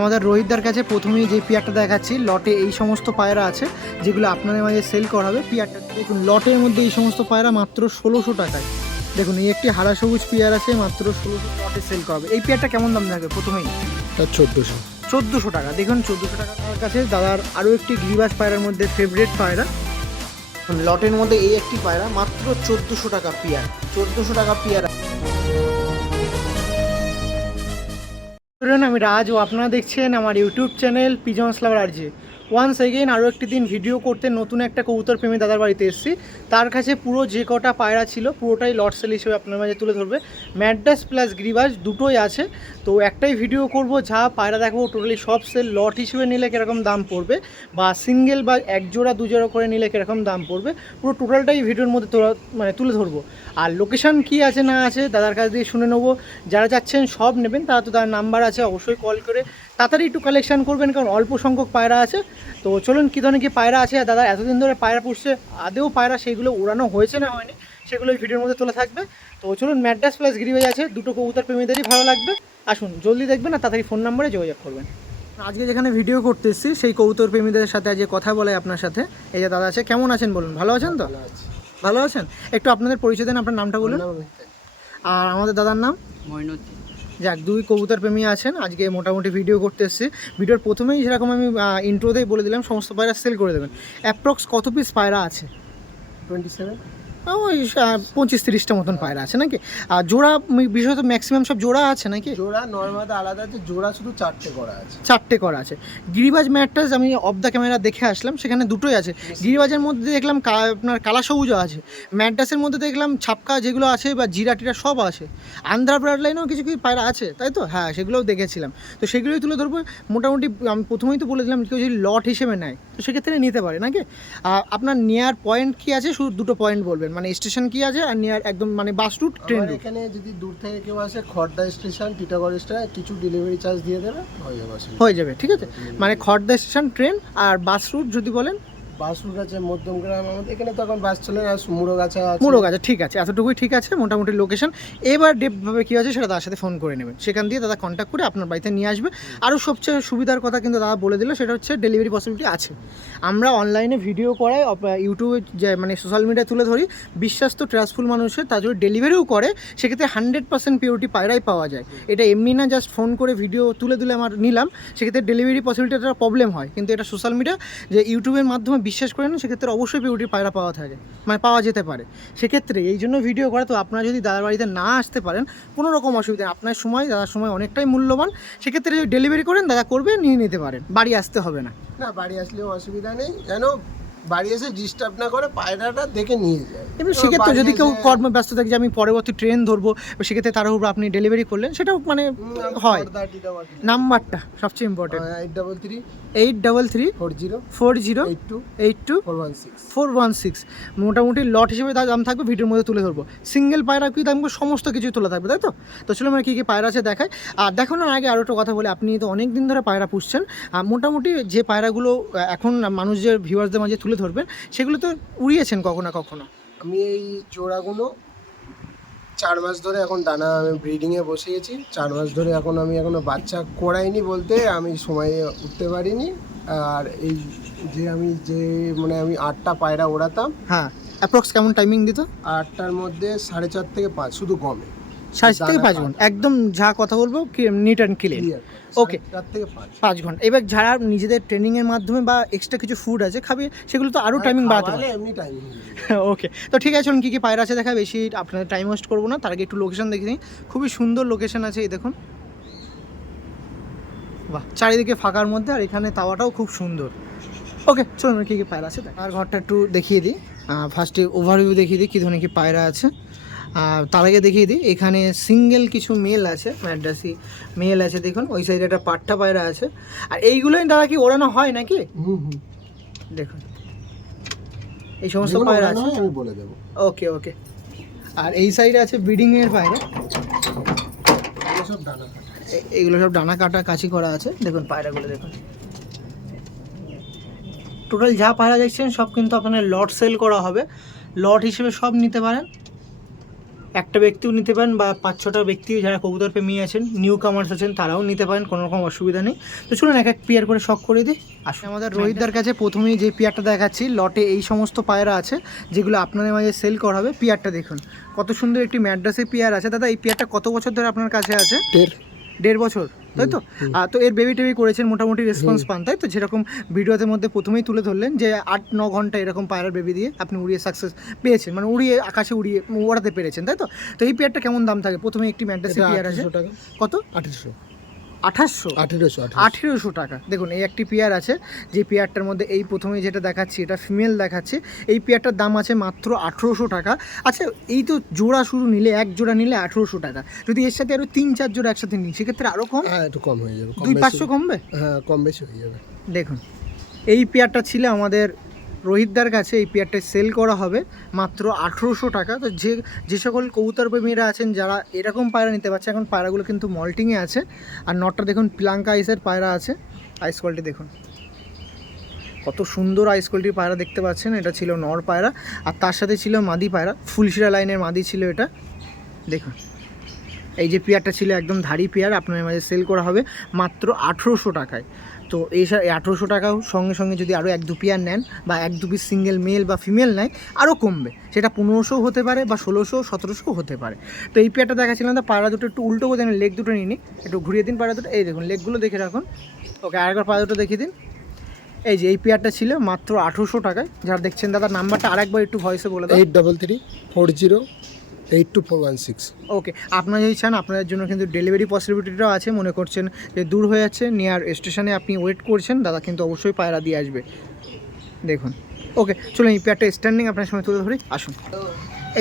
আমাদের রোহিতদার কাছে প্রথমেই যে পিয়ারটা দেখাচ্ছি লটে এই সমস্ত পায়রা আছে যেগুলো আপনাদের মাঝে সেল করা হবে। পিয়ারটা দেখুন লটের মধ্যে এই সমস্ত পায়রা মাত্র ষোলোশো টাকায়। দেখুন এই একটি হারা সবুজ পিয়ার আছে মাত্র ষোলোশো লটে সেল করা হবে। এই পিয়ারটা কেমন দাম থাকবে প্রথমেই? তার চোদ্দোশো। চোদ্দোশো টাকা। দেখুন চোদ্দোশো টাকা আমার কাছে। দাদার আরও একটি গ্রিবাস পায়রার মধ্যে ফেভারিট পায়রা। লটের মধ্যে এই একটি পায়রা মাত্র চোদ্দোশো টাকা পিয়ার। চোদ্দোশো টাকা পিয়ার ধরুন আমি রাজ ও আপনারা দেখছেন আমার YouTube channel pigeons lover RJ once again আরও একটি দিন ভিডিও করতে নতুন একটা কবুতর প্রেমী দাদার বাড়িতে এসেছি। তার কাছে পুরো যে কটা পায়রা ছিল, পুরোটাই লট সেল হিসেবে আপনার মাঝে তুলে ধরবে। ম্যাড্রাস প্লাস গ্রিবাস দুটোই আছে। তো একটাই ভিডিও করব যা পায়রা দেখাবো টোটালি সব সেল লট হিসেবে নিলে কীরকম দাম পড়বে বা সিঙ্গেল বা এক জোড়া দু জোড়া করে নিলে কীরকম দাম পড়বে, পুরো টোটালটাই ভিডিওর মধ্যে তোলা মানে তুলে ধরবো। আর লোকেশন কি আছে না আছে দাদার কাছ দিয়ে শুনে নেব। যারা যাচ্ছেন সব নেবেন, তারা তো তার নাম্বার আছে, অবশ্যই কল করে তাড়াতাড়ি একটু কালেকশান করবেন, কারণ অল্প সংখ্যক পায়রা আছে। তো চলুন কী ধরনের কি পায়রা আছে? আর দাদা, এতদিন ধরে পায়রা পুষছে, আদেও পায়রা সেইগুলো উড়ানো হয়েছে না হয়নি, সেগুলো ভিডিওর মধ্যে তোলা থাকবে। তো চলুন ম্যাড্রাস প্লাস গিরিবাজ আছে, দুটো কবুতার প্রেমীদেরই ভালো লাগবে। আসুন জলদি দেখবেন আর তাড়াতাড়ি ফোন নাম্বারে যোগাযোগ করবেন। আজকে যেখানে ভিডিও করতে এসেছি সেই কবুতর প্রেমীদের সাথে আজকে কথা বলে আপনার সাথে। এই যে দাদা আছে কেমন আছেন বলুন? ভালো আছেন তো? ভালো আছেন? একটু আপনাদের পরিচয় দেন আপনার নামটা বলুন। আর আমাদের দাদার নাম? মইনুদ্দিন। যাক দুই কবুতর প্রেমী আছেন। আজকে মোটামুটি ভিডিও করতে এসেছি। ভিডিওর প্রথমেই যেরকম আমি ইন্ট্রোতেই বলে দিলাম সমস্ত পায়রা সেল করে দেবেন। অ্যাপ্রক্স কত পিস পায়রা আছে? টোয়েন্টি সেভেন ওই পঁচিশ তিরিশটা মতন পায়রা আছে নাকি? আর জোড়া বিশেষত ম্যাক্সিমাম সব জোড়া আছে নাকি? জোড়া নর্মাল আলাদা আছে জোড়া শুধু চারটে করা আছে। চারটে করা আছে। গিরিবাজ ম্যাটটাস আমি অফ দ্য ক্যামেরা দেখে আসলাম সেখানে দুটোই আছে। গিরিবাজের মধ্যে দেখলাম আপনার কালা সবুজও আছে। ম্যাডাসের মধ্যে দেখলাম ছাপকা যেগুলো আছে বা জিরা টিরা সব আছে। আন্ধ্রা ব্রাড লাইনেও কিছু কিছু পায়রা আছে তাই তো? হ্যাঁ সেগুলোও দেখেছিলাম। তো সেগুলোই তুলে ধরবো। মোটামুটি আমি প্রথমেই তো বলে দিলাম কেউ যদি লট হিসেবে নেয় তো সেক্ষেত্রে নিতে পারে নাকি? আর আপনার নেয়ার পয়েন্ট কি আছে? শুধু দুটো পয়েন্ট বলবেন। মানে স্টেশন কি আছে? আর নিয়ার একদম মানে বাস রুট ট্রেন রুট এখানে যদি দূর থেকে কেউ আসে খড়দা স্টেশন টিটাগড় স্টেশন কিছু ডেলিভারি চার্জ দিয়ে দেবে হয়ে যাবে হয়ে যাবে ঠিক আছে? মানে খড়দা স্টেশন ট্রেন আর বাস রুট যদি বলেন বাস রুট আছে মধ্যমগ্রাম বাস চলে মুড়ো মুড়ো ঠিক আছে, এতটুকুই ঠিক আছে, মোটামুটি লোকেশন এবার ডেপভাবে কী সেটা তার সাথে ফোন করে নেবেন। সেখান দিয়ে দাদা কন্ট্যাক্ট করে আপনার বাড়িতে নিয়ে আসবে। আরও সবচেয়ে সুবিধার কথা কিন্তু দাদা বলে দিল, সেটা হচ্ছে ডেলিভারি পসিবিলিটি আছে। আমরা অনলাইনে ভিডিও করাই ইউটিউবে যে মানে সোশ্যাল মিডিয়ায় তুলে ধরি। বিশ্বাস তো ট্রাস্টফুল মানুষের তার যদি ডেলিভারিও করে। সেক্ষেত্রে হান্ড্রেড পার্সেন্ট পিওরিটি পায়রাই পাওয়া যায়। এটা এমনি না জাস্ট ফোন করে ভিডিও তুলে তুলে আমার নিলাম। সেক্ষেত্রে ডেলিভারি পসিবিলিটি প্রবলেম হয়। কিন্তু এটা সোশ্যাল মিডিয়া যে ইউটিউবের মাধ্যমে বিশ্বাস করে না সেক্ষেত্রে অবশ্যই পিওরিটি পায়রা পাওয়া থাকে মানে পাওয়া যেতে পারে। সেক্ষেত্রে এই জন্য ভিডিও করা তো আপনারা যদি দাদার বাড়িতে না আসতে পারেন কোনো রকম অসুবিধা আপনার সময় দাদার সময় অনেকটাই মূল্যবান। সেক্ষেত্রে যদি ডেলিভারি করেন দাদা করবে নিয়ে নিতে পারেন। বাড়ি আসতে হবে না। না বাড়ি আসলেও অসুবিধা নেই। যেন বাড়ি এসে ডিস্টার্ব না করে পায়রাটা দেখে নিয়ে যায়। এবার সেক্ষেত্রে যদি কেউ কর্ম ব্যস্ত থাকে যে আমি পরবর্তী ট্রেন ধরবো সেক্ষেত্রে তার উপর আপনি ডেলিভারি করলেন সেটাও মানে হয়। নাম্বারটা সবচেয়ে important eight double three eight double three four zero four zero eight two eight two four one six. Four one six মোটামুটি লট হিসেবে তার দাম থাকবে, ভিডিওর মধ্যে তুলে ধরবো। সিঙ্গেল পায়রা কি দাম সমস্ত কিছু তোলা থাকবে, তাই তো? তো চলো আমরা কী কী পায়রা আছে দেখাই। আর দেখানোর আগে আরও একটা কথা বলি, আপনি তো অনেক দিন ধরে পায়রা পুষছেন। মোটামুটি যে পায়রাগুলো এখন মানুষ যে ভিউয়ার্সদের মাঝে তুলে ধরবেন, সেগুলো তো উড়িয়েছেন কখনো কখনো? আমি এই জোড়াগুলো চার মাস ধরে এখন দানা আমি ব্রিডিংয়ে বসিয়েছি। চার মাস ধরে এখন আমি এখনও বাচ্চা করাইনি বলতে আমি সময়ে উঠতে পারিনি। আর এই যে আমি যে মানে আমি আটটা পায়রা ওড়াতাম হ্যাঁ অ্যাপ্রক্স কেমন টাইমিং দিত? আটটার মধ্যে সাড়ে চার থেকে পাঁচ শুধু গমে। সাড়ে চার থেকে পাঁচ ঘণ্টা। একদম যা কথা বলব নিট অ্যান্ড ক্লিয়ার Okay. চার থেকে পাঁচ। পাঁচ ঘণ্টা। এবার যারা নিজেদের ট্রেনিংয়ের মাধ্যমে বা এক্সট্রা কিছু ফুড আছে খাবে সেগুলো তো আরও টাইমিং বাড়াতে পারে। এমনি টাইমিং ওকে তো ঠিক আছে চলুন কী কী পায়রা আছে দেখা বেশি আপনাদের টাইম ওয়েস্ট করব না। তার আগে একটু লোকেশন দেখে নিই। খুবই সুন্দর লোকেশন আছে এই দেখুন। বাহ চারিদিকে ফাঁকার মধ্যে আর এখানে তাওয়াটাও খুব সুন্দর। ওকে চলুন কী কী পায়রা আছে। আর ঘরটা একটু দেখিয়ে দিই। ফার্স্টে ওভারভিউ দেখিয়ে দিই কী ধরনের কী পায়রা আছে। তার আগে দেখিয়ে দিই এখানে সিঙ্গেল কিছু মেল আছে ম্যাড্রাসি মেল আছে দেখুন ওই সাইডে একটা পাট্টা পায়রা আছে। আর এইগুলোই দাদা কি ওড়ানো হয় নাকি? হুম হুম। দেখুন। এই সমস্ত পায়রা আছে। আমি বলে দেবো। ওকে ওকে আর এই সাইডে আছে ব্রিডিং এর পায়রা। এগুলো সব ডানা কাটা। এ- এগুলো সব ডানা কাটা কাছি করা আছে। দেখুন পায়রাগুলো দেখুন। টোটাল যা পায়রা দেখছেন সব কিন্তু আপনার লট সেল করা হবে। লট হিসেবে সব নিতে পারেন। একটা ব্যক্তিও নিতে পারেন বা পাঁচ ছটা ব্যক্তি যারা কবুতর প্রেমী আছেন নিউ কামার্স আছেন তারাও নিতে পারেন কোনো রকম অসুবিধা নেই। তো চলুন এক এক পেয়ার করে শখ করে দিই। আসলে আমাদের রোহিতদার কাছে প্রথমেই যে পেয়ারটা দেখাচ্ছি লটে এই সমস্ত পায়রা আছে যেগুলো আপনাদের মাঝে সেল করা হবে পেয়ারটা দেখুন। কত সুন্দর একটি ম্যাড্রাসের পেয়ার আছে। দাদা এই পেয়ারটা কত বছর ধরে আপনার কাছে আছে? দেড়। দেড় বছর? তাই তো? আর তো এর বেবি টেবি করেছেন মোটামুটি রেসপন্স পান তাই তো? যেরকম ভিডিওতে মধ্যে প্রথমেই তুলে ধরলেন যে আট ন ঘণ্টা এরকম পায়রার বেবি দিয়ে আপনি উড়িয়ে সাকসেস পেয়েছেন মানে উড়িয়ে আকাশে উড়িয়ে ওড়াতে পেরেছেন তাই তো? তো এই পেয়ারটা কেমন দাম থাকে? প্রথমে একটি ম্যান্টাসি পেয়ার আছে। কত? আঠেরোশো। আঠাশশো আঠেরোশো আঠেরোশো। টাকা। দেখুন এই একটি পেয়ার আছে যে পেয়ারটার মধ্যে এই প্রথমে যেটা দেখাচ্ছি এটা ফিমেল দেখাচ্ছে। এই পেয়ারটার দাম আছে মাত্র আঠেরোশো টাকা। আচ্ছা এই তো জোড়া শুরু নিলে এক জোড়া নিলে আঠেরোশো টাকা। যদি এর সাথে আরও তিন চার জোড়া একসাথে নিই সেক্ষেত্রে আরও কম? হ্যাঁ একটু কম হয়ে যাবে দুই পাঁচশো কমবে? হ্যাঁ কম বেশি হয়ে যাবে। দেখুন এই পেয়ারটা ছিল আমাদের রোহিতদার কাছে এই পেয়ারটা সেল করা হবে মাত্র আঠেরোশো টাকা। তো যে যে সকল কবুতর প্রেমীরা আছেন, যারা এরকম পায়রা নিতে পারছে, এখন পায়রাগুলো কিন্তু মল্টিংয়ে আছে। আর নটটা দেখুন প্লাঙ্কা আইসের পায়রা আছে। আইস কোয়ালিটি দেখুন। কত সুন্দর আইস কোয়ালিটির পায়রা দেখতে পাচ্ছেন। এটা ছিল নর পায়রা। আর তার সাথে ছিল মাদি পায়রা। ফুলশিরা লাইনের মাদি ছিল এটা। দেখুন। এই যে পেয়ারটা ছিল একদম ধারি পেয়ার আপনার মাঝে সেল করা হবে মাত্র আঠেরোশো টাকায়। তো এই আঠেরোশো টাকাও সঙ্গে সঙ্গে যদি আরও এক দু নেন বা এক দু পিস সিঙ্গেল মেল বা ফিমেল নেয় আরও কমবে। সেটা পনেরোশো হতে পারে বা ষোলোশো সতেরোশো হতে পারে। তো এই পেয়ারটা দেখাচ্ছিলাম, তো পাড়া দুটো একটু উল্টো করে দেন লেগ দুটো নিয়ে নিই একটু ঘুরিয়ে দিন পাড়া দুটো। এই দেখুন লেগগুলো দেখে রাখুন। ওকে আরেকবার পাড়া দুটো দেখিয়ে দিন। এই যে, এই পেয়ারটা ছিল মাত্র আঠেরোশো টাকায়। যারা দেখছেন, দাদা নাম্বারটা আরেকবার একটু ভয়েসে বলে দাও। Eight double three four zero eight two four one six okay আপনারা যদি চান, আপনাদের জন্য কিন্তু ডেলিভারি পসিবিলিটিটাও আছে, মনে করছেন যে দূর হয়ে যাচ্ছে নিয়ার স্টেশনে আপনি ওয়েট করছেন, দাদা কিন্তু অবশ্যই পায়রা দিয়ে আসবে। দেখুন। ওকে চলুন এই পেয়ারটা স্ট্যান্ডিং আপনার সময় তুলে ধরি, আসুন।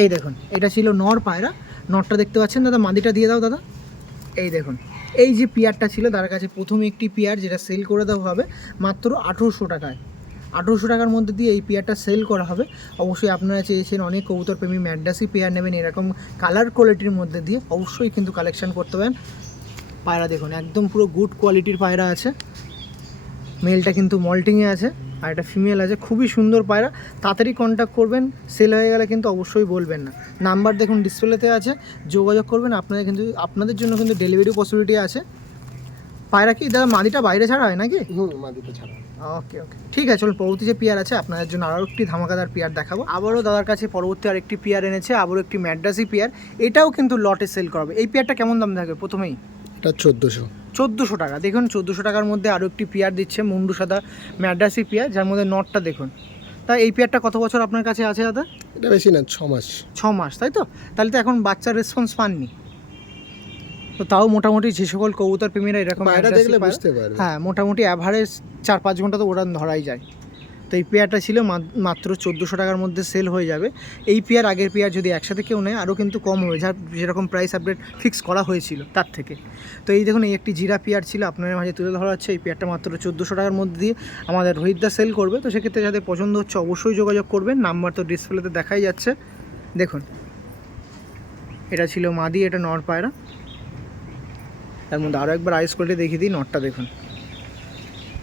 এই দেখুন, এটা ছিল নর পায়রা। নরটা দেখতে পাচ্ছেন, দাদা? মাদিটা দিয়ে দাও, দাদা। এই দেখুন, এই যে পেয়ারটা ছিল, তার কাছে প্রথম একটি পেয়ার যেটা সেল করে দেওয়া হবে মাত্র আঠেরোশো টাকায়। আঠেরোশো টাকার মধ্যে দিয়ে এই পেয়ারটা সেল করা হবে। অবশ্যই আপনারা চেয়েছেন অনেক কবুতর প্রেমী ম্যাডাসি পেয়ার নেবেন, এরকম কালার কোয়ালিটির মধ্যে দিয়ে অবশ্যই কিন্তু কালেকশান করতে পারেন। পায়রা দেখুন, একদম পুরো গুড কোয়ালিটির পায়রা আছে। মেলটা কিন্তু মল্টিংয়ে আছে, আর একটা ফিমেল আছে, খুবই সুন্দর পায়রা। তাড়াতাড়ি কন্ট্যাক্ট করবেন সেল হয়ে গেলে কিন্তু অবশ্যই বলবেন না। নাম্বার দেখুন ডিসপ্লেতে আছে, যোগাযোগ করবেন আপনাদের কিন্তু, আপনাদের জন্য কিন্তু ডেলিভারি পসিবিলিটি আছে। পায়রা কি, দাদা, মাদিটা বাইরে ছাড়া হয় নাকি? হুম, মাদিটা ছাড়া ওকে ওকে ঠিক আছে চলুন পরবর্তী যে পেয়ার আছে আপনাদের জন্য আরও একটি ধামাকাদার পেয়ার দেখাবো। আবারও দাদার কাছে পরবর্তী আরেকটি পেয়ার এনেছে আবারও একটি ম্যাড্রাসি পেয়ার। এটাও কিন্তু লটে সেল করাবে এই পেয়ারটা কেমন দাম থাকবে প্রথমেই? এটা চোদ্দোশো। চোদ্দোশো টাকা। দেখুন চোদ্দোশো টাকার মধ্যে আরও একটি পেয়ার দিচ্ছে মুন্ডু সাদা ম্যাড্রাসি পেয়ার যার মধ্যে নটটা দেখুন। তা এই পেয়ারটা কত বছর আপনার কাছে আছে দাদা? এটা বেশি না ছ মাস। ছ মাস তাই তো? তাহলে তো এখন বাচ্চার রেসপন্স পাননি। তো তাও মোটামুটি যে সকল কবুতর প্রেমীরা এরকম দেখলে বুঝতে পারবে। হ্যাঁ মোটামুটি অ্যাভারেজ চার পাঁচ ঘণ্টা তো ওড়ান ধরাই যায়। তো এই পেয়ারটা ছিল মাত্র চোদ্দোশো টাকার মধ্যে সেল হয়ে যাবে। এই পেয়ার আগের পেয়ার যদি একসাথে কেউ নেয় আরও কিন্তু কম হবে। যা যেরকম প্রাইস আপডেট ফিক্স করা হয়েছিল তার থেকে। তো এই দেখুন এই একটি জিরা পেয়ার ছিল আপনার মাঝে তুলে ধরা হচ্ছে। এই পেয়ারটা মাত্র চোদ্দোশো টাকার মধ্যে দিয়ে আমাদের রোহিতদা সেল করবে। তো সেক্ষেত্রে যাদের পছন্দ হচ্ছে অবশ্যই যোগাযোগ করবেন। নাম্বার তো ডিসপ্লেতে দেখাই যাচ্ছে। দেখুন এটা ছিল মাদি এটা নর পায়রা। তার মধ্যে আরও একবার আইস কোয়ালিটি দেখিয়ে দিই নটটা দেখুন।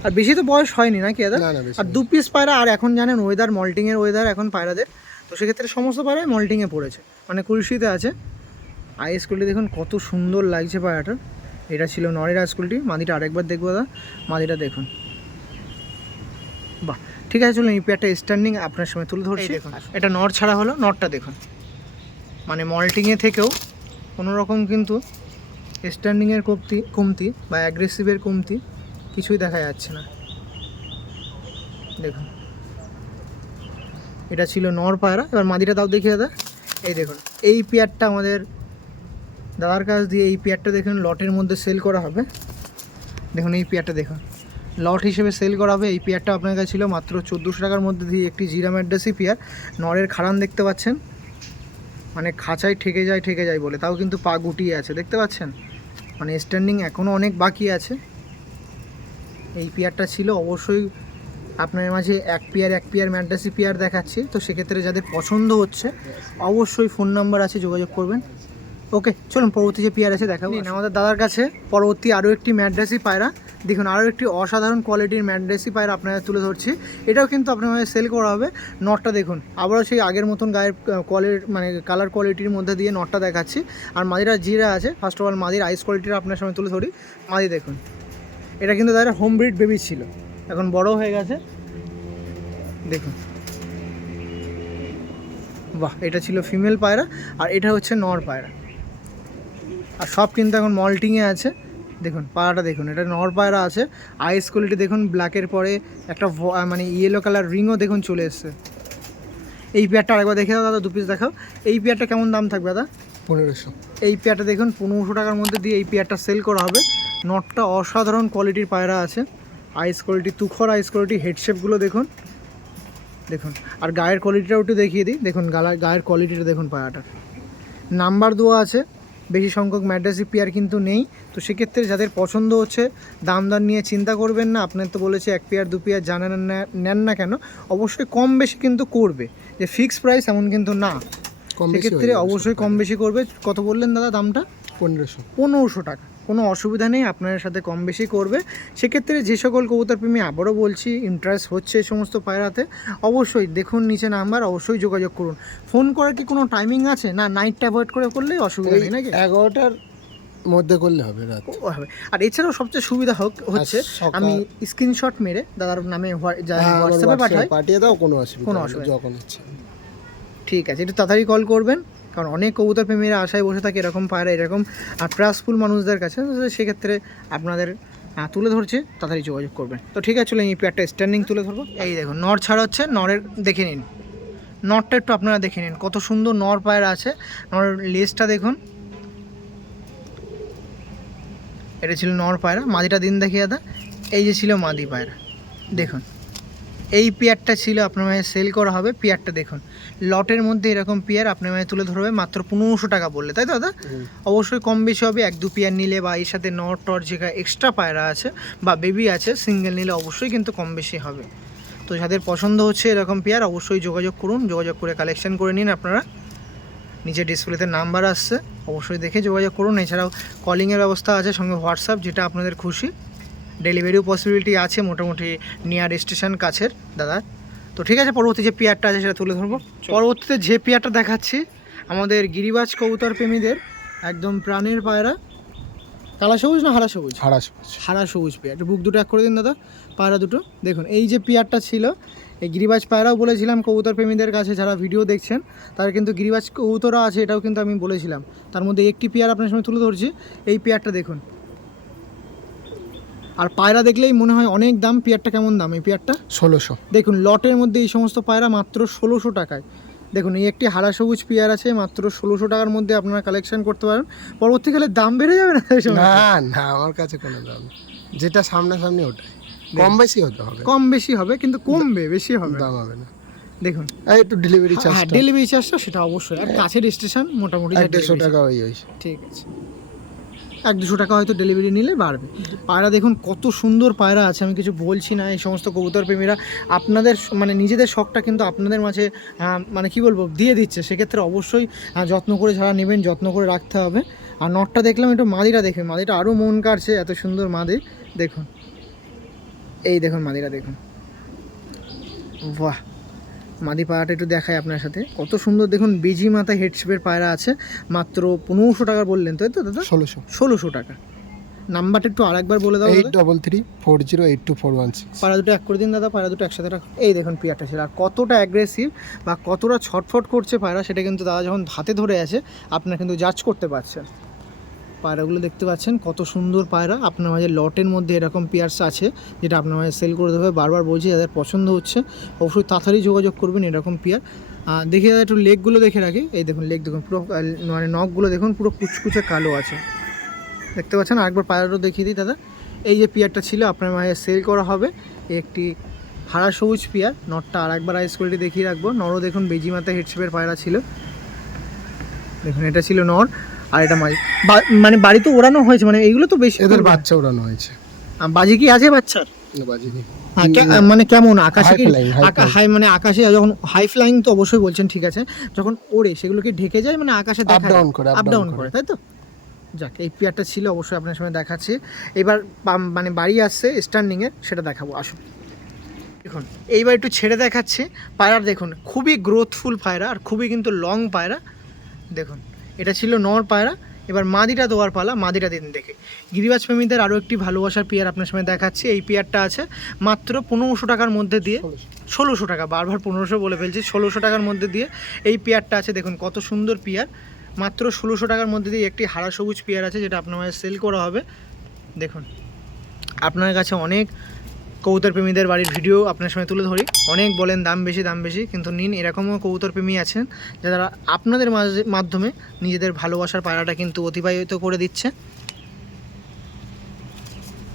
আর বেশি তো বয়স হয়নি নাকি দাদা? আর দু পিস পায়রা আর এখন জানেন ওয়েদার মল্টিংয়ের ওয়েদার এখন পায়রাদের। তো সেক্ষেত্রে সমস্ত পায়রাই মল্টিংয়ে পড়েছে। মানে কুলসিতে আছে। আই স্কুলটি দেখুন কত সুন্দর লাগছে পায়রাটা। এটা ছিল নরের আই স্কুলটি মাদিটা আরেকবার দেখব দাদা। মাদিটা দেখুন। বাহ ঠিক আছে চলুন এই পেয়ারটা স্ট্যান্ডিং আপনার সময় তুলে ধরছি। দেখুন। এটা নর ছাড়া হলো নরটা দেখুন। মানে মল্টিংয়ে থেকেও কোনো রকম কিন্তু স্ট্যান্ডিংয়ের কমতি কমতি বা অ্যাগ্রেসিভের কমতি কিছুই দেখা যাচ্ছে না। দেখুন। এটা ছিল নর পায়রা। এবার মাদিটা তাও দেখি দাদা এই দেখুন, এই পেয়ারটা আমাদের দাদার কাছ দিয়ে এই পেয়ারটা দেখুন লটের মধ্যে সেল করা হবে। দেখুন, এই পেয়ারটা দেখুন। লট হিসেবে সেল করা হবে। এই পেয়ারটা আপনার কাছে ছিল মাত্র চোদ্দোশো টাকার মধ্যে দিয়ে একটি জিরা ম্যাড্রাসি পেয়ার। নরের খাড়ান দেখতে পাচ্ছেন? মানে খাঁচায় ঠেকে যায় ঠেকে যায় বলে। তাও কিন্তু পা গুটিয়ে আছে। দেখতে পাচ্ছেন? মানে স্ট্যান্ডিং এখনও অনেক বাকি আছে। এই পেয়ারটা ছিল, অবশ্যই আপনার মাঝে এক পেয়ার এক পেয়ার ম্যাড্রাসি পেয়ার দেখাচ্ছি। তো সেক্ষেত্রে যাদের পছন্দ হচ্ছে, অবশ্যই ফোন নাম্বার আছে, যোগাযোগ করবেন। ওকে চলুন পরবর্তী যে পেয়ার আছে দেখাবো। নিন, আমাদের দাদার কাছে পরবর্তী আরও একটি ম্যাড্রেসি পায়রা। দেখুন আরও একটি অসাধারণ কোয়ালিটির ম্যাড্রেসি পায়রা আপনাদের তুলে ধরছি। এটাও কিন্তু আপনার সেল করা হবে। নটটা দেখুন আবারও সেই আগের মতন গায়ের কোয়ালিটি মানে কালার কোয়ালিটির মধ্যে দিয়ে নটটা দেখাচ্ছি। আর মাদিরা জিরা আছে ফার্স্ট অফ অল মাদির আইস কোয়ালিটির আপনার সামনে তুলে ধরি। মাদি দেখুন এটা কিন্তু তাদের হোম ব্রিড বেবি ছিল। এখন বড় হয়ে গেছে। দেখুন বাহ এটা ছিল ফিমেল পায়রা। আর এটা হচ্ছে নর পায়রা। আর সব কিন্তু এখন মল্টিংয়ে আছে। দেখুন পায়রাটা দেখুন এটা নর পায়রা আছে। আইস কোয়ালিটি দেখুন ব্ল্যাকের পরে একটা মানে ইয়েলো কালার রিংও দেখুন চলে এসছে। এই পেয়ারটা আরেকবার দেখে দাও দাদা দু পিস দেখাও। এই পেয়ারটা কেমন দাম থাকবে দাদা? পনেরোশো। এই পেয়ারটা দেখুন পনেরোশো টাকার মধ্যে দিয়ে এই পেয়ারটা সেল করা হবে। নটটা অসাধারণ কোয়ালিটির পায়রা আছে। আইস কোয়ালিটি তুখর আইস কোয়ালিটি হেডশেপগুলো দেখুন। দেখুন আর গায়ের কোয়ালিটিটাও একটু দেখিয়ে দিই। দেখুন গালা গায়ের কোয়ালিটিটা দেখুন পায়রাটার। নাম্বার দেওয়া আছে। বেশি সংখ্যক ম্যাড্রাসি পেয়ার কিন্তু নেই। তো সেক্ষেত্রে যাদের পছন্দ হচ্ছে দাম দাম নিয়ে চিন্তা করবেন না। আপনার তো বলেছে এক পেয়ার দু পেয়ার জানেন না নেন না কেন? অবশ্যই কম বেশি কিন্তু করবে। যে ফিক্স প্রাইস এমন কিন্তু না। সেক্ষেত্রে অবশ্যই। কম বেশি করবে। কত বললেন দাদা দামটা? পনেরোশো। পনেরোশো টাকা। কোনো অসুবিধা নেই আপনার সাথে কম বেশি করবে। সেক্ষেত্রে যে সকল কবুতর প্রেমী আবারও বলছি ইন্টারেস্ট হচ্ছে এই সমস্ত পায়রাতে অবশ্যই দেখুন নিচে নাম্বার অবশ্যই যোগাযোগ করুন। ফোন করার কি কোনো টাইমিং আছে? না নাইটটা অ্যাভয়েড করে করলে অসুবিধা নেই নাকি? এগারোটার মধ্যে করলে হবে রাত। হবে। আর এছাড়াও সবচেয়ে সুবিধা হোক হচ্ছে আমি স্ক্রিনশট মেরে দাদার নামে হোয়া- হ্যাঁ, হোয়াটসঅ্যাপে পাঠাই। পাঠিয়ে দাও কোনো অসুবিধা কোনো অসুবিধা যখন ইচ্ছে। ঠিক আছে একটু তাড়াতাড়ি কল করবেন। কারণ অনেক কবুতর প্রেমীরা আশায় বসে থাকে, এরকম পায়রা, এরকম ট্রাস্টফুল মানুষদের কাছে সেক্ষেত্রে আপনাদের তুলে ধরছে, তাড়াতাড়ি যোগাযোগ করবেন। তো ঠিক আছে চলে এই পেয়ারটা স্ট্যান্ডিং তুলে ধরবো। এই দেখুন, নর ছাড়া হচ্ছে, নরের, দেখে নিন। নরটা একটু আপনারা দেখে নিন, কত সুন্দর নর পায়রা আছে। নরের লেজটা দেখুন। এটা ছিল নর পায়রা, মাদিটা দিন দেখিয়ে দা এই যে ছিল মাদি পায়রা, দেখুন। এই পেয়ারটা ছিল আপনার সেল করা হবে পেয়ারটা দেখুন। লটের মধ্যে এরকম পেয়ার আপনার মানে তুলে ধরবে মাত্র পনেরোশো টাকা বললে তাই তো দাদা? অবশ্যই কম বেশি হবে এক দু পেয়ার নিলে বা এর সাথে নট টর যেখানে এক্সট্রা পায়রা আছে বা বেবি আছে সিঙ্গেল নিলে অবশ্যই কিন্তু কম বেশি হবে। তো যাদের পছন্দ হচ্ছে এরকম পেয়ার অবশ্যই যোগাযোগ করুন যোগাযোগ করে কালেকশন করে নিন আপনারা। নিচে ডিসপ্লেতে নাম্বার আসছে অবশ্যই দেখে যোগাযোগ করুন। এছাড়াও কলিংয়ের ব্যবস্থা আছে সঙ্গে হোয়াটসঅ্যাপ যেটা আপনাদের খুশি। ডেলিভারিও পসিবিলিটি আছে মোটামুটি নিয়ার স্টেশন কাছের দাদা। তো ঠিক আছে পরবর্তী যে পেয়ারটা আছে সেটা তুলে ধরবো। পরবর্তীতে যে পেয়ারটা দেখাচ্ছি আমাদের গিরিবাজ কবুতর প্রেমীদের একদম প্রাণের পায়রা। কালা সবুজ না হারা সবুজ? আড়াইশো হারা সবুজ পেয়ার। একটু বুক দুটো এক করে দিন দাদা। পায়রা দুটো। দেখুন এই যে পেয়ারটা ছিল এই গিরিবাজ পায়রাও বলেছিলাম কবুতর প্রেমীদের কাছে যারা ভিডিও দেখছেন তারা কিন্তু গিরিবাজ কবুতরও আছে এটাও কিন্তু আমি বলেছিলাম। তার মধ্যে একটি পেয়ার আপনার সঙ্গে তুলে ধরছি। এই পেয়ারটা দেখুন। আর পায়রা দেখলেই মনে হয় অনেক দাম। পেয়ারটা কেমন দাম এই পেয়ারটা? ষোলোশো। দেখুন লটের মধ্যে এই সমস্ত পায়রা মাত্র ষোলোশো টাকায়। দেখুন এই একটি হারা সবুজ পেয়ার আছে মাত্র ষোলোশো টাকার মধ্যে আপনারা কালেকশন করতে পারেন। পরবর্তীকালে দাম বেড়ে যাবে না? না না আমার কাছে কোনো দাম যেটা সামনাসামনি ওটাই। কম বেশি হতে হবে। কম বেশি হবে কিন্তু কমবে বেশি হবে। দাম হবে না। দেখুন। একটু ডেলিভারি হ্যাঁ চার্জ ডেলিভারি চার্জটা সেটা অবশ্যই। আর কাছের স্টেশন মোটামুটি এক যা দেড়শো টাকা ওই। ঠিক আছে। এক দুশো টাকা হয়তো ডেলিভারি নিলে বাড়বে। পায়রা দেখুন, কত সুন্দর পায়রা আছে, আমি কিছু বলছি না, এই সমস্ত কবুতর প্রেমীরা। আপনাদের মানে নিজেদের শখটা কিন্তু আপনাদের মাঝে মানে কি বলব, দিয়ে দিচ্ছে। সেক্ষেত্রে অবশ্যই যত্ন করে যারা নেবেন, যত্ন করে রাখতে হবে। আর নটটা দেখলাম, একটু মাদিটা দেখুন। মাদিটা আরও মন কাটছে এত সুন্দর মাদি। দেখুন। এই দেখুন মাদিটা, দেখুন। বাহ! মাদি পায়রাটা একটু দেখায় আপনার সাথে। কত সুন্দর দেখুন বেজি মাথা হেডশেপের পায়রা আছে মাত্র পনেরোশো টাকা বললেন তাই তো দাদা? ষোলোশো। ষোলোশো টাকা। নাম্বারটা একটু আরেকবার বলে দাও eight double three four zero eight two four one six পায়রা দুটো এক করে দিন দাদা পায়রা দুটো একসাথে রাখো। এই দেখুন পিয়ারটা ছিল আর কতটা অ্যাগ্রেসিভ বা কতটা ছটফট করছে পায়রা সেটা কিন্তু দাদা যখন হাতে ধরে আছে আপনারা কিন্তু জাজ করতে পারছেন। পায়রাগুলো দেখতে পাচ্ছেন, কত সুন্দর পায়রা। আপনার মাঝে লটের মধ্যে এরকম পেয়ার্স আছে, যেটা আপনার মাঝে সেল করে দেবে বারবার বলছি, যাদের পছন্দ হচ্ছে, অবশ্যই তাড়াতাড়ি যোগাযোগ করবেন এরকম পেয়ার দেখে একটু লেগগুলো দেখে রাখি। এই দেখুন লেগ দেখুন, পুরো মানে নখগুলো দেখুন, পুরো কুচকুচে কালো আছে। দেখতে পাচ্ছেন? আরেকবার পায়রাটাও দেখিয়ে দিই দাদা। এই যে পেয়ারটা ছিল, আপনার মাঝে সেল করা হবে। একটি হারা সবুজ পেয়ার নটটা আর একবার আইস কোয়ালিটি দেখিয়ে রাখব। নরও দেখুন বেজি মাথা হেডশেপের পায়রা ছিল। দেখুন, এটা ছিল নর। আর এটা মাঝি মানে বাড়িতে ওড়ানো হয়েছে মানে এইগুলো তো বেশি এদের বাচ্চা ওড়ানো হয়েছে। বাজি কি আছে বাচ্চার? হ্যাঁ, মানে কেমন? আকাশে হাই মানে আকাশে যখন হাই ফ্লাইং তো অবশ্যই বলছেন ঠিক আছে যখন ওড়ে সেগুলো কি ঢেকে যায় মানে আকাশে দেখা ডাউন করে, আপ ডাউন করে। তাই তো? যাক এই পেয়ারটা ছিল অবশ্যই আপনার সঙ্গে দেখাচ্ছি। এবার মানে বাড়ি আসছে স্ট্যান্ডিংয়ে সেটা দেখাবো আসুন। দেখুন এইবার একটু ছেড়ে দেখাচ্ছি। পায়রা দেখুন খুবই গ্রোথফুল পায়রা আর খুবই কিন্তু লং পায়রা। দেখুন এটা ছিল নর পায়রা। এবার মাদিটা দেওয়ার পালা, মাদিটা দিন দেখে। গিরিবাজ প্রেমীদের আরও একটি ভালোবাসার পেয়ার আপনার সামনে দেখাচ্ছি। এই পেয়ারটা আছে মাত্র পনেরোশো টাকার মধ্যে দিয়ে, ষোলোশো টাকা, বারবার পনেরোশো বলে ফেলছি, ষোলোশো টাকার মধ্যে দিয়ে এই পেয়ারটা আছে। দেখুন কত সুন্দর পেয়ার। মাত্র ষোলোশো টাকার মধ্যে দিয়ে একটি হারা সবুজ পেয়ার আছে, যেটা আপনার সেল করা হবে। দেখুন, আপনার কাছে অনেক কবুতর প্রেমীদের বাড়ির ভিডিও আপনার সঙ্গে তুলে ধরি। অনেক বলেন দাম বেশি দাম বেশি, কিন্তু নিন এরকমও কবুতর প্রেমী আছেন যারা আপনাদের মাধ্যমে নিজেদের ভালোবাসার পায়রাটা কিন্তু অতিবাহিত করে দিচ্ছে।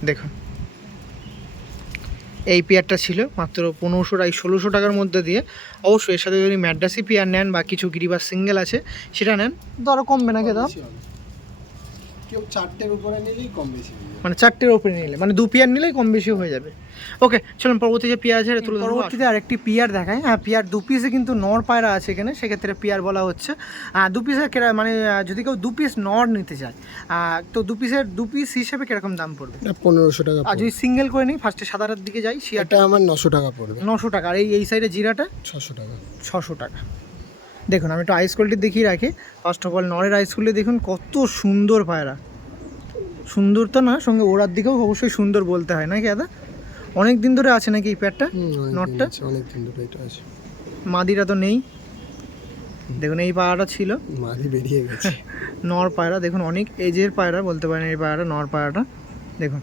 দেখুন। এই পেয়ারটা ছিল মাত্র পনেরোশো টাকা ষোলোশো টাকার মধ্যে দিয়ে। অবশ্যই এর সাথে যদি ম্যাড্রাসি পেয়ার নেন বা কিছু গিরিবাস সিঙ্গেল আছে, সেটা নেন। আরও কমবে বেশি হবে। কেউ চারটের উপরে নিলেই কম বেশি মানে চারটের ওপরে নিলে মানে দু পিয়ার নিলেই কম বেশি হয়ে যাবে। ওকে চলুন পরবর্তী যে পিয়ার আছে তুলে পরবর্তীতে আরেকটি পিয়ার দেখায় হ্যাঁ পিয়ার দু পিসে কিন্তু নর পায়রা আছে এখানে সেক্ষেত্রে পিয়ার বলা হচ্ছে। আর দু পিসের কেরা মানে যদি কেউ দু পিস নর নিতে চায় তো দু পিসের দু পিস হিসেবে কীরকম দাম পড়বে? পনেরোশো টাকা আর যদি সিঙ্গেল করে নিই ফার্স্টে সাদাটার দিকে যাই শিয়ারটা আমার নশো টাকা পড়বে। নশো টাকা। আর এই এই সাইডে জিরাটা? ছশো টাকা। ছশো টাকা। দেখুন আমি একটু আইস কোয়ালিটি দেখিয়ে রাখি। ফার্স্ট অফ অল নরের আইস কোয়ালিটি দেখুন কত সুন্দর পায়রা। সুন্দর তো না সঙ্গে ওড়ার দিকেও অবশ্যই সুন্দর বলতে হয় নাকি দাদা? অনেক দিন ধরে আছে নাকি এই প্যাডটা নটটা? অনেক দিন ধরে এটা আছে। মাদিরা তো নেই। দেখুন এই পায়রাটা ছিল। মাদি বেরিয়ে গেছে। নর পায়রা দেখুন অনেক এজের পায়রা বলতে পারেন এই পায়রাটা নর পায়রাটা। দেখুন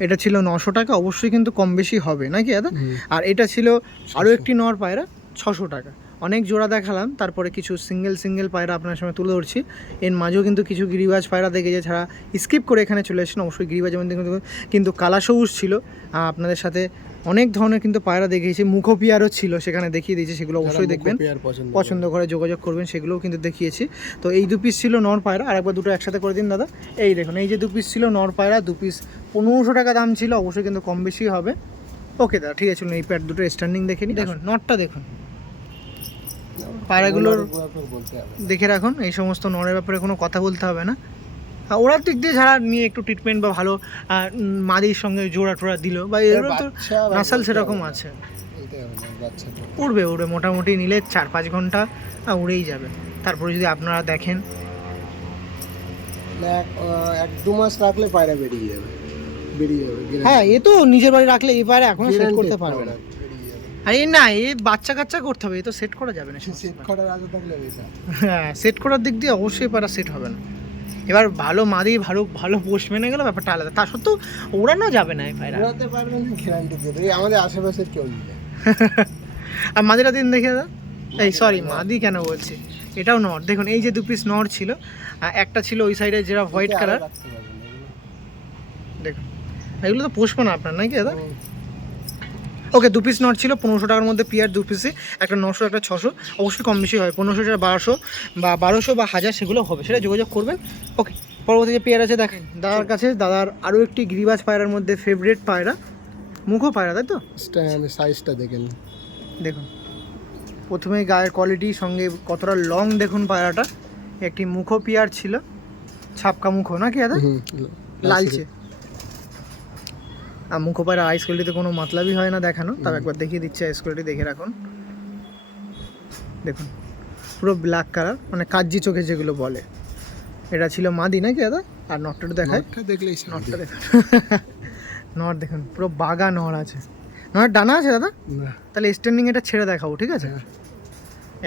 এটা ছিল নশো টাকা অবশ্যই কিন্তু কম বেশি হবে নাকি দাদা? আর এটা ছিল আরও একটি নর পায়রা ছশো টাকা। অনেক জোড়া দেখালাম তারপরে কিছু সিঙ্গেল সিঙ্গেল পায়রা আপনার সামনে তুলে ধরছি। এর মাঝেও কিন্তু কিছু গিরিবাজ পায়রা দেখে যে ছাড়া স্কিপ করে এখানে চলে এসেছেন অবশ্যই গিরিবাজের মধ্যে কিন্তু কিন্তু কালা সবুজ ছিল। আপনাদের সাথে অনেক ধরনের কিন্তু পায়রা দেখিয়েছি মুখোপিয়ারও ছিল সেখানে দেখিয়ে দিয়েছি সেগুলো অবশ্যই দেখবেন। পছন্দ পছন্দ করে যোগাযোগ করবেন সেগুলোও কিন্তু দেখিয়েছি। তো এই দু পিস ছিল নর পায়রা আর একবার দুটো একসাথে করে দিন দাদা। এই দেখুন এই যে দু পিস ছিল নর পায়রা দু পিস পনেরোশো টাকা দাম ছিল অবশ্যই কিন্তু কম বেশি হবে। ওকে দাদা ঠিক আছে চলুন এই প্যাড দুটো স্ট্যান্ডিং দেখে নিই। দেখুন নটটা দেখুন। পায়রাগুলোর দেখে রাখুন এই সমস্ত নড়ের ব্যাপারে কোনো কথা বলতে হবে না। ওরা দিক দিয়ে যারা নিয়ে একটু ট্রিটমেন্ট বা ভালো মাদির সঙ্গে জোড়া টোড়া দিল বা এগুলো তো নাসাল সেরকম আছে। উড়বে উড়বে মোটামুটি নিলে চার পাঁচ ঘণ্টা উড়েই যাবে। তারপরে যদি আপনারা দেখেন। এক দু মাস রাখলে পায়রা বেরিয়ে যাবে বেরিয়ে যাবে হ্যাঁ এ তো নিজের বাড়ি রাখলে এবারে এখনও সেট করতে পারবে না। পায়রা। আর না এ বাচ্চা কাচ্চা করতে হবে এ তো সেট করা যাবে না সে set করার আগে থাকলে হ্যাঁ সেট করার দিক দিয়ে অবশ্যই পারা সেট হবে না। এবার ভালো মাদি ভালো ভালো পোস্ট মেনে গেলে ব্যাপারটা আলাদা। তা সত্ত্বেও ওড়ানো যাবে না এই পায়রা উড়াতে পারবে না গ্যারান্টি দিয়ে এই আমাদের আশেপাশের কেউ নেই। আর মাদিরা দিন দেখে দাদা। এই সরি মাদি কেন বলছি? এটাও নর। দেখুন এই যে দু পিস নর ছিল একটা ছিল ওই সাইডে যেটা হোয়াইট কালার। দেখুন এগুলো তো পোষবো না আপনার নাকি দাদা। ওকে দু পিস নট ছিল পনেরোশো টাকার মধ্যে পিয়ার দু পিসে একটা নশো একটা ছশো অবশ্যই কম বেশি হয় পনেরোশো টাকা বারোশো বা বারোশো বা হাজার সেগুলো হবে সেটা যোগাযোগ করবেন। ওকে পরবর্তী যে পেয়ার আছে দেখেন দাদার কাছে দাদার আরও একটি গিরিবাজ পায়রার মধ্যে ফেভারিট পায়রা মুখো পায়রা তাই তো? সাইজটা দেখেন দেখুন প্রথমেই গায়ের কোয়ালিটি সঙ্গে কতটা লং দেখুন পায়রাটা একটি মুখো পিয়ার ছিল ছাপকা মুখো নাকি দাদা? লালচে। আর মুখো পায়রা আইস কোয়ালিটিতে কোনো মাতলাবই হয় না দেখানো। তাও একবার দেখিয়ে দিচ্ছে আইস কোয়ালিটি দেখে রাখুন। দেখুন পুরো ব্ল্যাক কালার মানে কাজ্জি চোখে যেগুলো বলে। এটা ছিল মাদি নাকি দাদা? আর নটটা দেখায় দেখলেই শান্তি। নটটা দেখুন। নট দেখুন পুরো বাগা নর আছে। নর ডানা আছে দাদা? তাহলে স্ট্যান্ডিং এটা ছেড়ে দেখাবো ঠিক আছে? হ্যাঁ।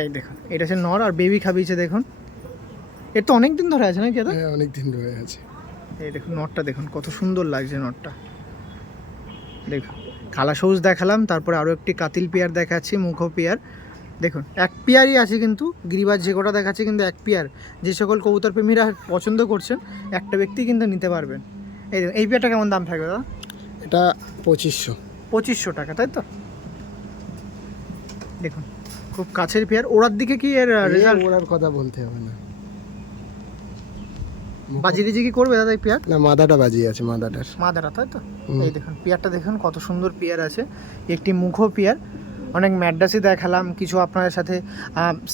এই দেখুন এটা হচ্ছে নর আর বেবি খাবিয়েছে দেখুন। এর তো অনেক দিন ধরে আছে নাকি দাদা? হ্যাঁ, অনেক দিন ধরে আছে। এই দেখুন নটটা দেখুন কত সুন্দর লাগছে নটটা দেখুন কালা সবুজ দেখালাম তারপরে আরও একটি কাতিল পেয়ার দেখাচ্ছি মুখো পেয়ার। দেখুন এক পেয়ারই আছে কিন্তু গিরিবাজ যে কটা দেখাচ্ছে কিন্তু এক পেয়ার। যে সকল কবুতর প্রেমীরা পছন্দ করছেন একটা ব্যক্তি কিন্তু নিতে পারবেন। এই দেখুন এই পেয়ারটা কেমন দাম থাকবে দাদা? এটা পঁচিশশো। পঁচিশশো টাকা তাই তো? দেখুন খুব কাছের পেয়ার। ওড়ার দিকে কি এর রেজাল্ট ওরার কথা বলতে হবে না। বাজি রিজি কি করবে দাদা এই পেয়ার? না মাদাটা বাজিয়ে আছে মাদাটার। মাদারা তাই তো? এই দেখুন পেয়ারটা দেখুন কত সুন্দর পেয়ার আছে। একটি মুখো পেয়ার। অনেক ম্যাডাসি দেখালাম কিছু আপনাদের সাথে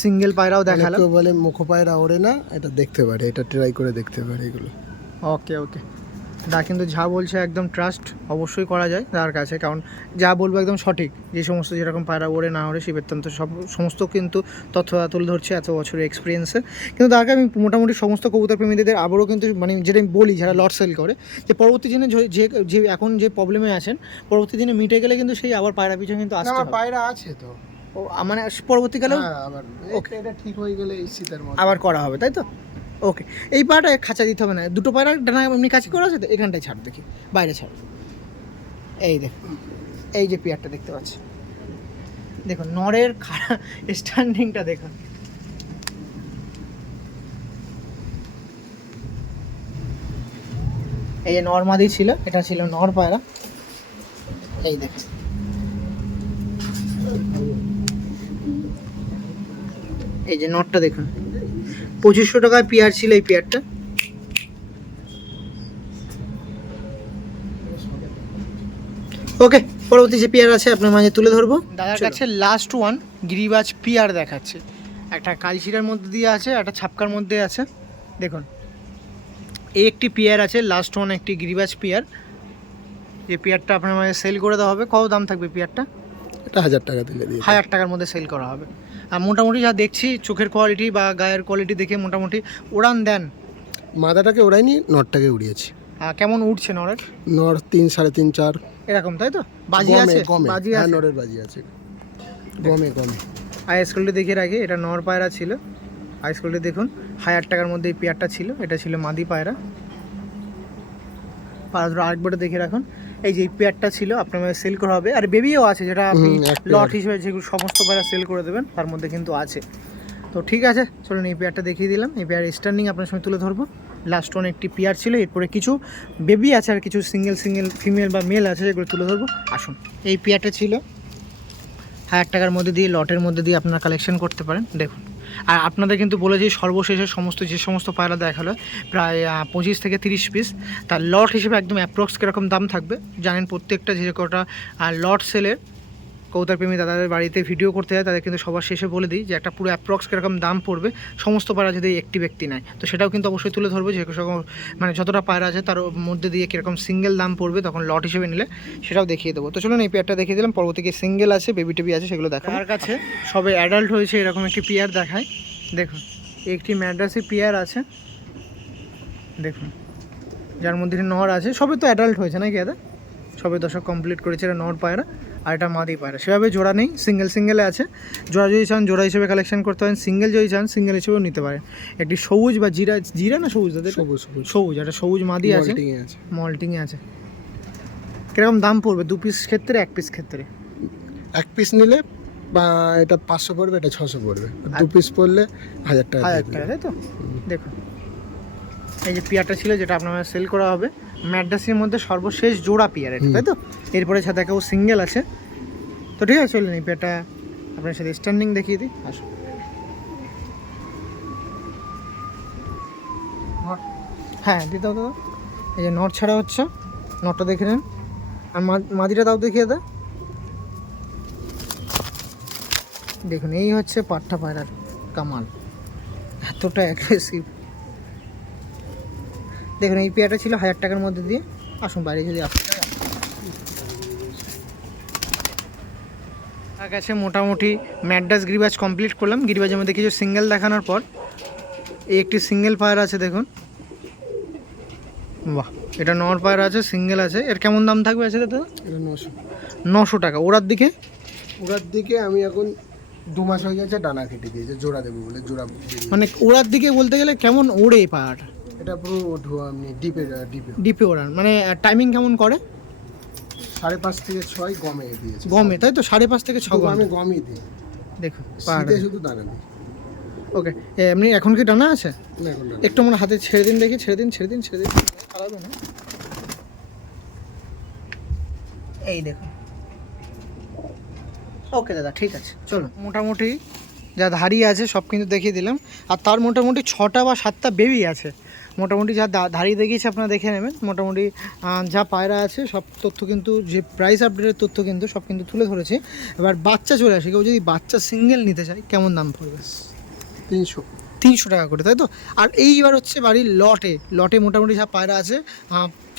সিঙ্গেল পায়রাও দেখালাম। বলে মুখো পায়রা ওড়ে না এটা দেখতে পারে এটা ট্রাই করে দেখতে পারে এগুলো। ওকে ওকে। দা কিন্তু যা বলছে একদম ট্রাস্ট অবশ্যই করা যায় তার কাছে। কারণ যা বলব একদম সঠিক। যে সমস্ত যেরকম পায়রা ওড়ে না ওড়ে শিবের সব সমস্ত কিন্তু তথ্য তুলে ধরছে এত বছরের এক্সপিরিয়েন্সে কিন্তু তাকে আমি মোটামুটি সমস্ত কবুতর প্রেমীদের আবারও কিন্তু মানে যেটা আমি বলি যারা লট সেল করে যে পরবর্তী দিনে যে- যে এখন যে প্রবলেমে আছেন পরবর্তী দিনে মিটে গেলে কিন্তু সেই আবার পায়রা পিছনে কিন্তু হবে। পায়রা আছে তো। ও, মানে পরবর্তীকালেও? হ্যাঁ আবার ঠিক হয়ে গেলে আবার করা হবে তাই তো? ওকে এই পাটা খাঁচা দিতে হবে না। দুটো পায়রা ডানা এমনি কাছে করা আছে তো, এখানটায় ছাড় দেখি, বাইরে ছাড়। এই দেখ, এই যে পেয়ারটা দেখতে পাচ্ছি। দেখুন নরের খাড়া স্ট্যান্ডিংটা দেখুন এই যে নর্মাদি ছিল, এটা ছিল নর পায়রা এই দেখ। এই যে নটটা দেখুন। পঁচিশশো টাকায় পেয়ার ছিল এই পেয়ারটা? ওকে পরবর্তী যে পেয়ার আছে আপনার মাঝে তুলে ধরবো। দাদার কাছে লাস্ট ওয়ান গিরিবাজ পেয়ার দেখাচ্ছে। একটা কালচিরার মধ্যে দিয়ে আছে একটা ছাপকার মধ্যে আছে। দেখুন এই একটি পেয়ার আছে লাস্ট ওয়ান একটি গিরিবাজ পেয়ার। যে পেয়ারটা আপনার মাঝে সেল করে দেওয়া হবে। কত দাম থাকবে পেয়ারটা? এটা হাজার টাকা দিলে হাজার টাকার মধ্যে সেল করা হবে। মোটামুটি যা দেখছি চোখের কোয়ালিটি বা গায়ের কোয়ালিটি দেখে মোটামুটি উড়ান দেন। মাদাটাকে উড়াইনি নটটাকে উড়িয়েছি। কেমন উঠছে নরের? নর তিন সাড়ে তিন চার। এরকম তাই তো? বাজি আছে? বাজি হ্যাঁ আছে। নরের বাজি আছে। গমে গমে। আই স্কুলটি দেখে রাখি এটা নর পায়রা ছিল। আই স্কুলটি দেখুন হাজার টাকার মধ্যে এই পেয়ারটা ছিল এটা ছিল মাদি পায়রা। পায়রা দুটো আরেকবারে দেখে রাখুন। এই যে এই পেয়ারটা ছিল আপনার সেল করা হবে। আর বেবিও আছে যেটা আপনি লট হিসেবে যেগুলো সমস্ত পায়রা সেল করে দেবেন তার মধ্যে কিন্তু আছে। তো ঠিক আছে চলুন এই পেয়ারটা দেখিয়ে দিলাম। এই পেয়ার স্ট্যান্ডিং আপনার সঙ্গে তুলে ধরবো। লাস্ট ওয়ান একটি পেয়ার ছিল এরপরে কিছু বেবি আছে আর কিছু সিঙ্গেল সিঙ্গেল ফিমেল বা মেল আছে যেগুলো তুলে ধরবো। আসুন এই পেয়ারটা ছিল। হাজার টাকার মধ্যে দিয়ে লটের মধ্যে দিয়ে আপনারা কালেকশন করতে পারেন। দেখুন আর আপনাদের কিন্তু বলে যে সর্বশেষে সমস্ত, যে সমস্ত পায়রা দেখাল প্রায় পঁচিশ থেকে তিরিশ পিস তার লট হিসেবে একদম অ্যাপ্রক্স কীরকম দাম থাকবে, জানেন প্রত্যেকটা যে কটা লট সেলের কৌতার প্রেমী দাদাদের বাড়িতে ভিডিও করতে যায় তাদের কিন্তু সবার শেষে বলে দিই যে একটা পুরো অ্যাপ্রক্স কীরকম দাম পড়বে সমস্ত পায়রা যদি একটি ব্যক্তি নেয়। তো সেটাও কিন্তু অবশ্যই তুলে ধরবে যে মানে যতটা পায়রা আছে তার মধ্যে দিয়ে কীরকম সিঙ্গেল দাম পড়বে তখন লট হিসেবে নিলে সেটাও দেখিয়ে দেবো। তো চলুন এই পেয়ারটা দেখিয়ে দিলাম পরবর্তীকে সিঙ্গেল আছে বেবি টেবি আছে সেগুলো দেখা আমার কাছে? সবে অ্যাডাল্ট হয়েছে এরকম একটি পেয়ার দেখায়। দেখুন একটি ম্যাড্রাসি পেয়ার আছে। দেখুন যার মধ্যে নর আছে সবে তো অ্যাডাল্ট হয়েছে নাকি দাদা? সবে দশক কমপ্লিট করেছে এটা নর পায়রা আর এটা মাদি পায়রা। সেভাবে জোড়া নেই সিঙ্গেল সিঙ্গেলে আছে। জোড়া যদি চান জোড়া হিসেবে কালেকশন করতে পারেন। সিঙ্গেল যদি চান সিঙ্গেল হিসেবেও নিতে পারেন। একটি সবুজ বা জিরা জিরা না সবুজ দাদা সবুজ সবুজ। সবুজ একটা সবুজ মাদি আছে। মল্টিংয়ে আছে। কীরকম দাম পড়বে? দু পিস ক্ষেত্রে এক পিস ক্ষেত্রে? এক পিস নিলে বা এটা পাঁচশো পড়বে এটা ছশো পড়বে। দু পিস পড়লে হাজার টাকা হাজার টাকা তাই তো? দেখুন। এই যে পিয়ারটা ছিল যেটা আপনার সেল করা হবে ম্যাডাসির মধ্যে সর্বশেষ জোড়া পিয়ার এটা তাই তো? এরপরে কেউ সিঙ্গেল আছে। তো ঠিক আছে চলুন এই পিয়ারটা আপনার সাথে স্ট্যান্ডিং দেখিয়ে দিই। আসুন। হ্যাঁ। দিতে হবে এই যে নট ছাড়া হচ্ছে নটটা দেখে নেন। আর মা- মাদিটা তাও দেখিয়ে দে। দেখুন এই হচ্ছে পাট্টা পায়রার কামাল। এতটা অ্যাগ্রেসিভ দেখুন এই পেয়ারটা ছিল হাজার টাকার মধ্যে দিয়ে। আসুন বাইরে যদি। আমার কাছে মোটামুটি ম্যাড্রাস গিরিবাজ কমপ্লিট করলাম। গিরিবাজের মধ্যে কিছু সিঙ্গেল দেখানোর পর এই একটি সিঙ্গেল পায়রা আছে দেখুন। বাহ এটা নর পায়রা আছে সিঙ্গেল আছে। এর কেমন দাম থাকবে আছে দাদা? এটা নশো। নশো টাকা। ওরার দিকে? ওরার দিকে আমি এখন দু মাস হয়ে গেছে ডানা কেটে দিয়েছে জোড়া দেবো বলে জোড়া মানে ওরার দিকে বলতে গেলে কেমন ওড়ে পায়রাটা এটা পুরো ধোয়া ডিপে ডিপে ডিপে ওড়ান। মানে টাইমিং কেমন করে? সাড়ে পাঁচ থেকে ছয় গমে দিয়েছে। গমে তাই তো? সাড়ে পাঁচ থেকে ছ গম। আমি গমই দিই। দেখুন শীতে শুধু দানা দিই। ওকে এমনি এখন কি ডানা আছে। একটু আমার হাতে ছেড়ে দিন দেখি ছেড়ে দিন ছেড়ে দিন ছেড়ে দিন। চালাবে না? এই দেখুন ওকে দাদা ঠিক আছে। চলো। মোটামুটি যা ধাড়ি আছে সব কিন্তু দেখিয়ে দিলাম। আর তার মোটামুটি ছটা বা সাতটা বেবি আছে। মোটামুটি যা ধাড়ি দেখিয়েছে আপনারা দেখে নেবেন। মোটামুটি যা পায়রা আছে সব তথ্য কিন্তু যে প্রাইস আপডেটের তথ্য কিন্তু সব কিন্তু তুলে ধরেছে। এবার বাচ্চা চলে আসে কেউ যদি বাচ্চা সিঙ্গেল নিতে চায় কেমন দাম পড়বে? তিনশো। তিনশো টাকা করে তাই তো? আর এইবার হচ্ছে বাড়ির লটে লটে মোটামুটি যা পায়রা আছে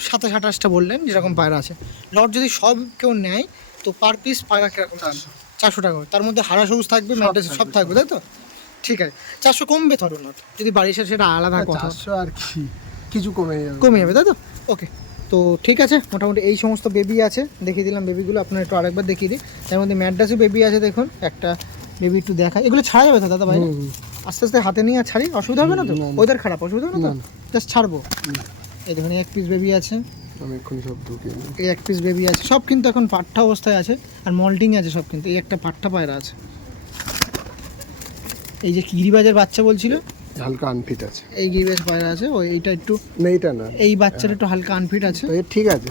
সাতাশ আঠাশটা বললেন যেরকম পায়রা আছে। লট যদি সব কেউ নেয় তো পার পিস পায়রা কীরকম চারশো। চারশো টাকা করে। তার মধ্যে হারা সবুজ থাকবে ম্যাট্রেস সব থাকবে, তাই তো? ঠিক আছে। চারশো কমবে ধরো না। যদি বাড়ির সাথে সেটা আলাদা কথা। চারশো আর কি? কিছু কমে যাবে। কমে যাবে তাই তো? ওকে। তো ঠিক আছে মোটামুটি এই সমস্ত বেবি আছে। দেখিয়ে দিলাম বেবিগুলো আপনার একটু আরেকবার দেখিয়ে দিই। তার মধ্যে ম্যাড্রাসও বেবি আছে দেখুন। একটা বেবি একটু দেখা এগুলো ছাড়া যাবে তো দাদা ভাই। আস্তে আস্তে হাতে নিয়ে আর ছাড়ি? অসুবিধা হবে না তো। ওয়েদার খারাপ অসুবিধা হবে না তো? জাস্ট ছাড়বো। এই দেখুন এক পিস বেবি আছে। আমি এক্ষুনি সব ঢুকিয়ে নিই। এই এক পিস বেবি আছে। সব কিন্তু এখন পাট্টা অবস্থায় আছে আর মল্টিং আছে সব কিন্তু। এই একটা পাট্টা পায়রা আছে। এই যে গিরিবাজের বাচ্চা বলছিল? হালকা আনফিট আছে। এই গিরিবাজ পায়রা আছে। ওই এইটা একটু না এইটা না। এই বাচ্চাটা একটু হালকা আনফিট আছে। তো ঠিক আছে।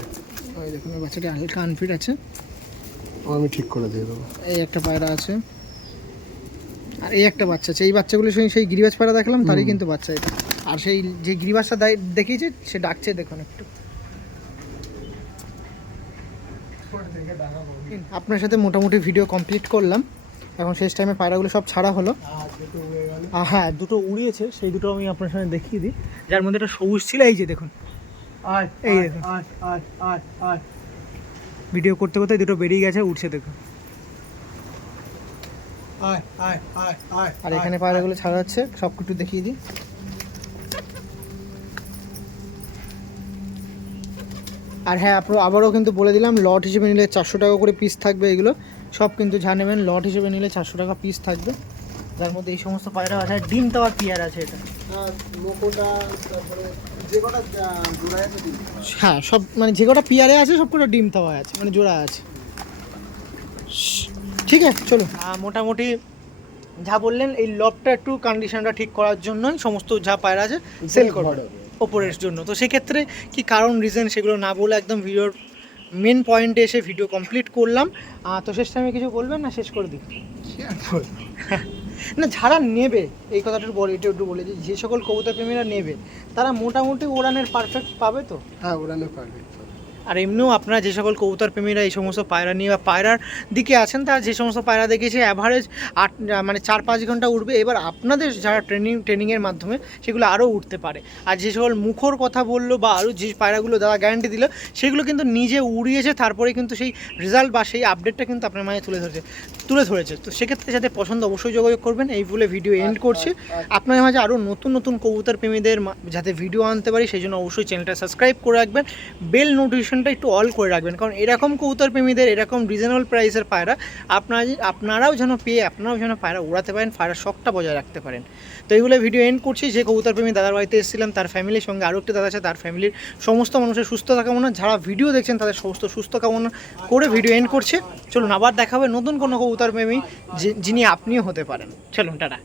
ওই দেখুন বাচ্চাটা হালকা আনফিট আছে। ও আমি ঠিক করে দিয়ে দেবো। এই একটা পায়রা আছে। আর এই একটা বাচ্চা আছে। এই বাচ্চাগুলো সেই সেই গিরিবাজ পায়রা দেখলাম তারই কিন্তু বাচ্চা এটা। আর সেই যে গিরিবাজটা দেখিয়েছে সে ডাকছে দেখুন একটু। আপনার সাথে মোটামুটি ভিডিও কমপ্লিট করলাম। এখন শেষ টাইমে পায়রাগুলো সব ছাড়া হলো। হ্যাঁ দুটো উড়িয়েছে সেই দুটো আমি আপনার সামনে দেখিয়ে দিই। যার মধ্যে একটা সবুজ ছিল এই যে দেখুন। এই দেখুন। ভিডিও করতে করতে দুটো বেরিয়ে গেছে উঠছে দেখুন। আর এখানে পায়রাগুলো ছাড়া হচ্ছে সব কিছু দেখিয়ে দিই। আর হ্যাঁ আপনার আবারও কিন্তু বলে দিলাম লট হিসেবে নিলে চারশো টাকা করে পিস থাকবে এগুলো। সব কিন্তু যা নেবেন লট হিসেবে নিলে চারশো টাকা পিস থাকবে। যার মধ্যে এই সমস্ত পায়রা আছে ডিম দেওয়ার পিয়ার আছে এটা। হ্যাঁ সব মানে যে কটা পিয়ারে আছে সব কটা ডিম দেওয়া আছে মানে জোড়া আছে। ঠিক আছে চলো মোটামুটি যা বললেন এই লবটা একটু কন্ডিশনটা ঠিক করার জন্যই সমস্ত যা পায়রা আছে সেল করবে ওপরের জন্য। তো সেক্ষেত্রে কি কারণ রিজন সেগুলো না বলে একদম ভিডিওর মেন পয়েন্টে এসে ভিডিও কমপ্লিট করলাম। তো শেষ টাইমে কিছু বলবেন না? শেষ করে দিই। না যারা নেবে এই কথাটা বলে এটা একটু বলে যে সকল কবুতর প্রেমীরা নেবে তারা মোটামুটি ওড়ানের পারফেক্ট পাবে তো? হ্যাঁ ওড়ানো পারবে। আর এমনিও আপনারা যে সকল কবুতর প্রেমীরা এই সমস্ত পায়রা নিয়ে বা পায়রার দিকে আছেন, তারা যে সমস্ত পায়রা দেখেছে অ্যাভারেজ আট মানে চার পাঁচ ঘণ্টা উঠবে। এবার আপনাদের যারা ট্রেনিং ট্রেনিংয়ের মাধ্যমে সেগুলো আরও উঠতে পারে। আর যে সকল মুখর কথা বলল বা আরও যে পায়রাগুলো দাদা গ্যারান্টি দিল, সেগুলো কিন্তু নিজে উড়িয়েছে, তারপরে কিন্তু সেই রেজাল্ট বা সেই আপডেটটা কিন্তু আপনার মাঝে তুলে ধরেছে তুলে ধরেছে। তো সেক্ষেত্রে যাতে পছন্দ, অবশ্যই যোগাযোগ করবেন। এই বলে ভিডিও এন্ড করছি। আপনাদের মাঝে আরও নতুন নতুন কবুতর প্রেমীদের যাতে ভিডিও আনতে পারি, সেই জন্য অবশ্যই চ্যানেলটা সাবস্ক্রাইব করে রাখবেন। বেল নোটিফিকেশনটা একটু অল করে রাখবেন। কারণ এরকম কবুতর প্রেমীদের, এরকম রিজনেবল প্রাইসের পায়রা আপনারা আপনারাও যেন পেয়ে, আপনারাও যেন পায়রা উড়াতে পারেন পায়রা শখটা বজায় রাখতে পারেন। তো এইগুলো ভিডিও এন্ড করছি। যে কবুতর প্রেমী দাদার বাড়িতে এসেছিলাম, তার ফ্যামিলির সঙ্গে আরও একটি দাদা আছে, তার ফ্যামিলির সমস্ত মানুষের সুস্থতা কামনা। যারা ভিডিও দেখছেন, তাদের সমস্ত সুস্থ কামনা করে ভিডিও এন্ড করছে। চলুন, আবার দেখা হবে নতুন কোনো কবুতর প্রেমী যিনি আপনিও হতে পারেন। চলুন, টাটা।